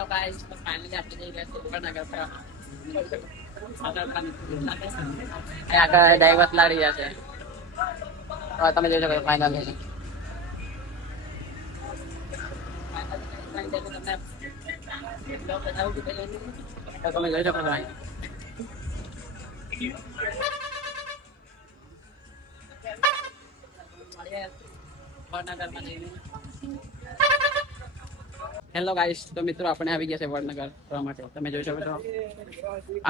Hello guys, તો finally આપણે જઈ ગયા છીએ વડનગર ફરવા. આગળ ડાઈવર લાડી રહ્યા છે. હવે તમે જોઈ શકો છો ફાઇનલી. તમે જોઈ શકો છો અહીં. વડનગરમાં જઈને હેલો ગાઈસ, તો મિત્રો આપણે આવી ગયા છે વડનગર ફરવા માટે. તમે જોઈ શકો છો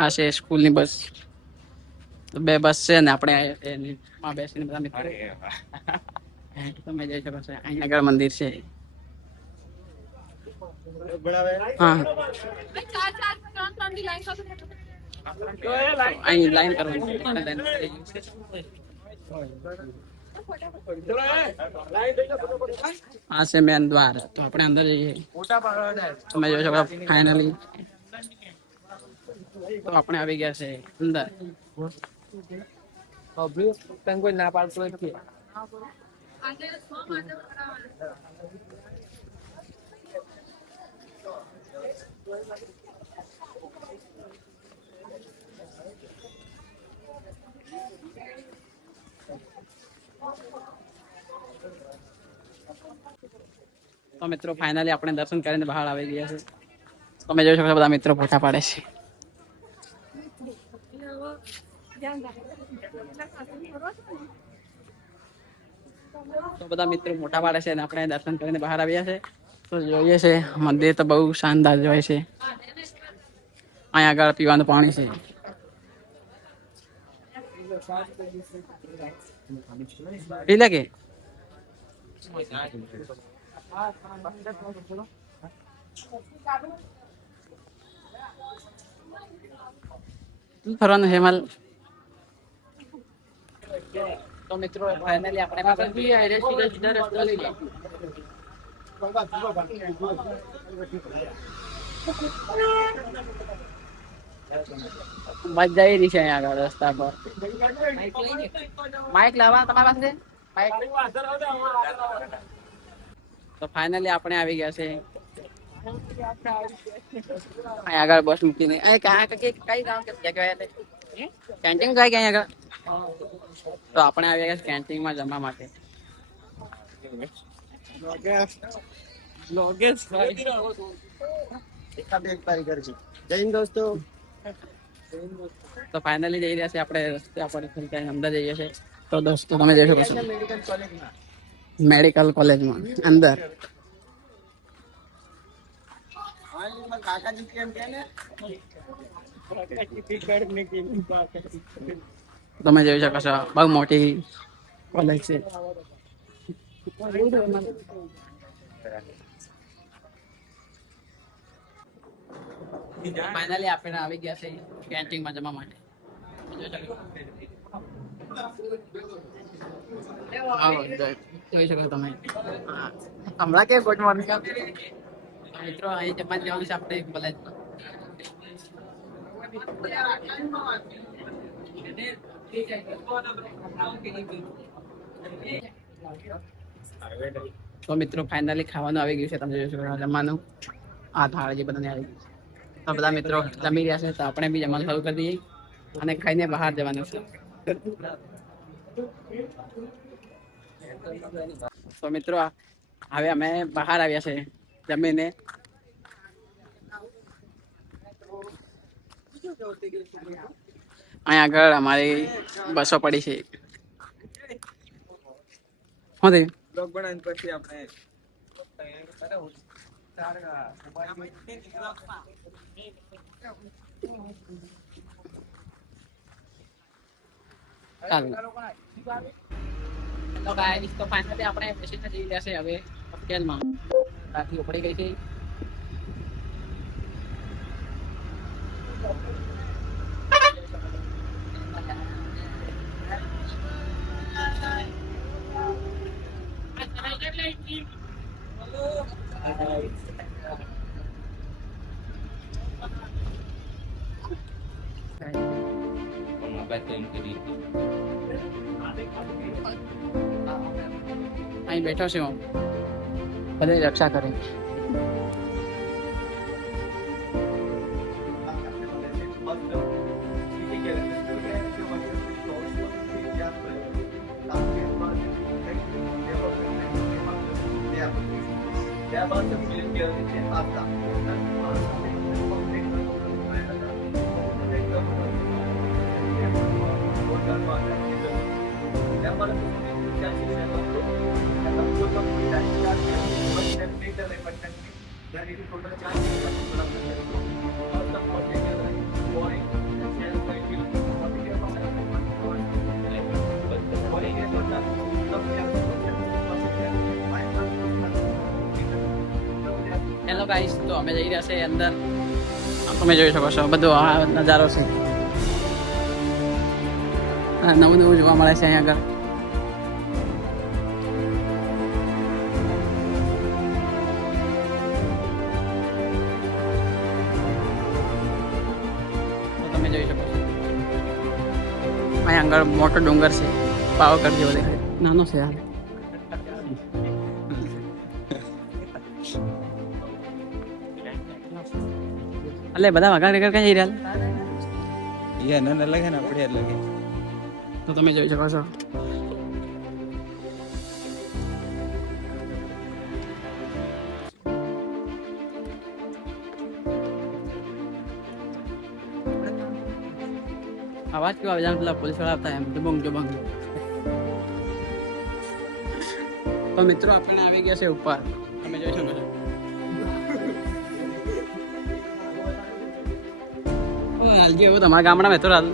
આ છે સ્કૂલની બસ. બે બસ છે ને આપણે એમાં બેસીને બધા મિત્રો તમે જોઈ શકો છો અહીં આગળ મંદિર છે. હા અહીં લાઈન કરવાની. આ છે મેન દ્વાર, તો આપણે અંદર જઈએ. તમે જોઈ શકો ફાઇનલી તો આપણે આવી ગયા છે અંદર. કોઈ ના પાડતો નથી. તો મિત્રો ફાઇનલી આપણે દર્શન કરીને બહાર આવી ગયા છે. તમે જોઈ શકો છો બધા મિત્રો ફોટા પાડે છે. તો બધા મિત્રો મોટા પાડે છે અને આપણે દર્શન કરીને બહાર આવ્યા છે. તો જોઈએ છે મંદિર તો બહુ શાનદાર જોય છે. અહીંયા આગળ પીવાનું પાણી છે. પી લે કે ફરવાનું હેમલ. તો મિત્રો ફાઇનલી આપણે મજા આવી રહી છે અહીંયા આગળ રસ્તા પર. માઇક લાવવા તમારા પાસે માઇક. તો ફાઇનલી આપણે આવી ગયા છે અહીંયા આગળ બસ મૂકીને. કઈ ગામ કે કેન્ટીન જાય કે અહીંયા આગળ. તો આપણે આવી ગયા કેન્ટીનમાં જમવા માટે. દોસ્તો તો ફાઇનલી જઈ રહ્યા છે આપણે રસ્તે આપણે અંદર જઈએ છીએ. તો દોસ્તો તમે જઈ શકો છો મેડિકલ કોલેજમાં અંદર. તમે જોઈ શકો છો બહુ મોટી કોલેજ છે. ફાઇનલી આપણે આવી ગયા છે કેન્ટીનમાં જમવા માટે. જોઈ શકો તમે હમણાં કે ગુડ મોર્નિંગ મિત્રો. અહીં જમવા જવાનું છે આપણે કોલેજમાં. તો મિત્રો ફાઇનલી ખાવાનું આવી ગયું છે. તમે જોઈ શકો જમવાનું આ થાળ જે બધાને આવી ગયું. તો બધા મિત્રો જમી રહ્યા છે તો આપણે બી જમવાનું શરૂ કરી દઈએ અને ખાઈને બહાર જવાનું છે. તો મિત્રો હવે અમે બહાર આવ્યા છે જમીને. અહીં આગળ અમારી બસો પડી છે. શું થયું? પછી આપણે તો ગાઈસ, તો ફાઇનલી આપણે પેશન્ટ જઈ રહ્યા છે હવે હોસ્ટેલમાં. રાત્રિ પડી ગઈ છે. અહીં બેઠો છું હું, બધે રક્ષા કરે. હેલો ગાઈસ, તો અમે જઈ રહ્યા છે અંદર. તમે જોઈ શકો છો બધો આ નજારો છે. નવું નવું જોવા મળે છે અહીંયા આગળ. તમે જોઈ શકો છો અહીંયા આગળ મોટો ડુંગર છે, પાવાગઢ જેવો દેખાય. નાનો છે યાર. અલે બધા વગાડ વગાડ કઈ જઈ રહ્યા? યા ના લગે ને આપણે લગે. તો તમે જોઈ શકો છો અવાજ કેવો આવે? જાણ પેલા પોલીસ વાળા આવતા એમ જબંગ જબંગ. તો મિત્રો આપણે આવી ગયા છે ઉપર. તમે જોઈ શકો છો. હાલજી એવું તમારા ગામડા મેં તો હાલ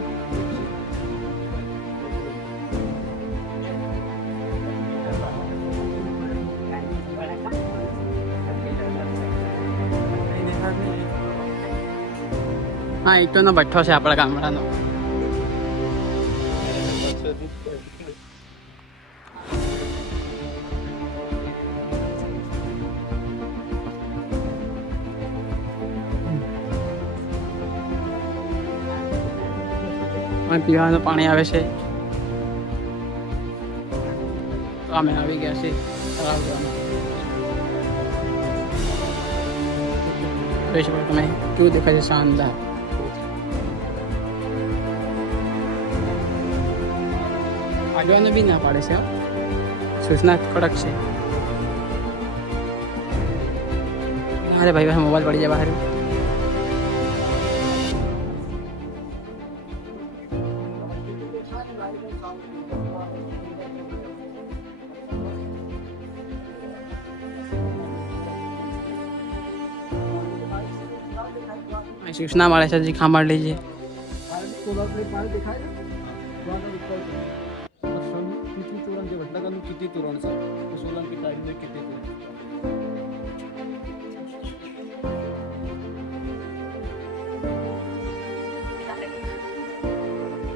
હા ઈટોનો ભઠ્ઠો છે આપણા ગામડાનો. પીવાનું પાણી આવે છે. તો અમે આવી ગયા છીએ તળાવ જોવા. જોઈ શકો તમે કેવું દેખાય છે, શાનદાર. આગળને બી ના પાડે છે, સૂચના કડક છે. અરે ભાઈ ભાઈ મોબાઈલ પડી જાય બહાર. સૂચના મળે છે, જી ખાંભા લીજીએ. किती तोरण છે? સોલંકી ટાઈમને किती तोरण?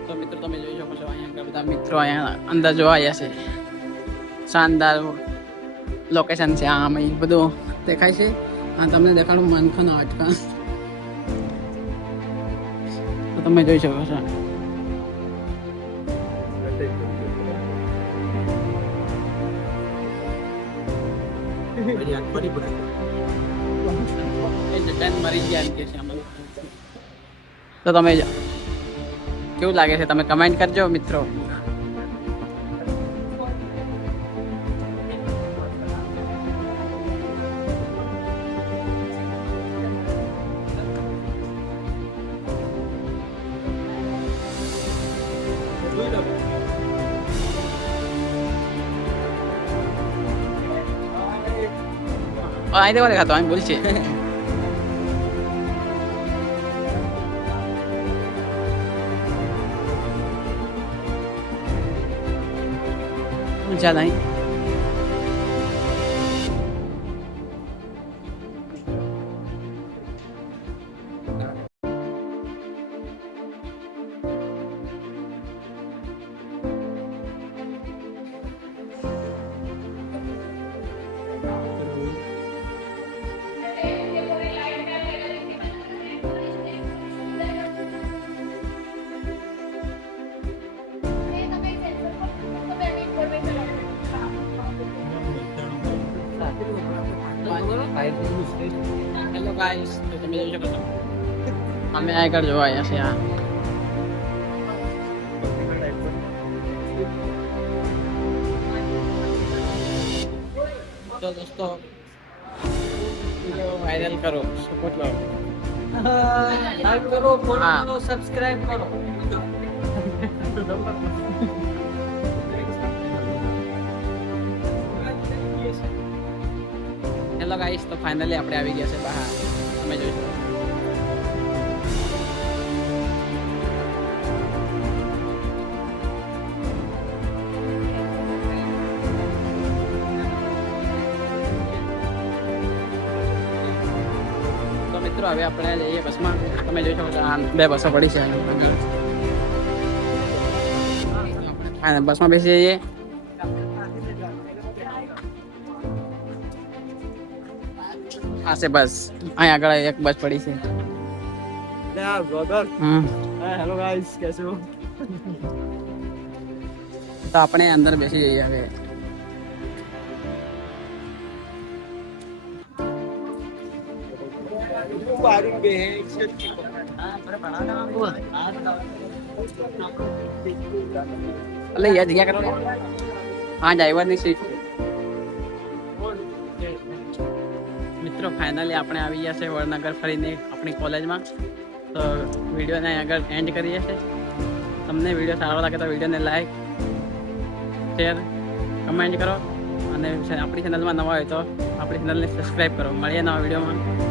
તો મિત્રો તમે જોઈ શકો છો અહીંયા બધા મિત્રો અહીંયા અંદર જોવા આવ્યા છે. શાનદાર લોકેશન છે. આમ અહીં બધું દેખાય છે. આ તમને દેખાડું માનખાનો આટકા. તો તમે જોઈ શકો છો. તો તમે કેવું લાગે છે તમે કમેન્ટ કરજો મિત્રો. ahí te voy a dejar todo, বলছি ज़्यादा ही Hello guys, ito kami dito sa અમે આગળ જોવા આવ્યા છે આ તો દોસ્તો વિડિયો વાયરલ કરો સપોર્ટ કરો લાઈક કરો ફોલો હા. કરો સબસ્ક્રાઇબ કરો હેલો ગાઈસ તો ફાઇનલી આપણે આવી ગયા છે બહાર તમે જોઈ શકો તો મિત્રો હવે આપણે જઈએ બસમાં તમે જોઈ શકો છો આ 2 બસો પડી છે અને બસમાં બેસી જઈએ આ છે બસ અહીં આગળ એક બસ પડી છે ब्लॉगर હમ हेलो गाइस कैसे हो તો આપણે અંદર બેસી જઈએ હવે बारिश पे है એટલે યાર જગ્યા કરો હા ડ્રાઈવરની સીટ મિત્રો ફાઇનલી આપણે આવી ગયા છે વડનગર ફરીને આપણી કોલેજમાં તો વિડીયોને આગળ એન્ડ કરીએ છીએ તમને વિડીયો સારો લાગે તો વિડીયોને લાઈક શેર કમેન્ટ કરો અને આપણી ચેનલમાં નવા હોય તો આપણી ચેનલને સબસ્ક્રાઈબ કરો મળીએ નવા વિડીયોમાં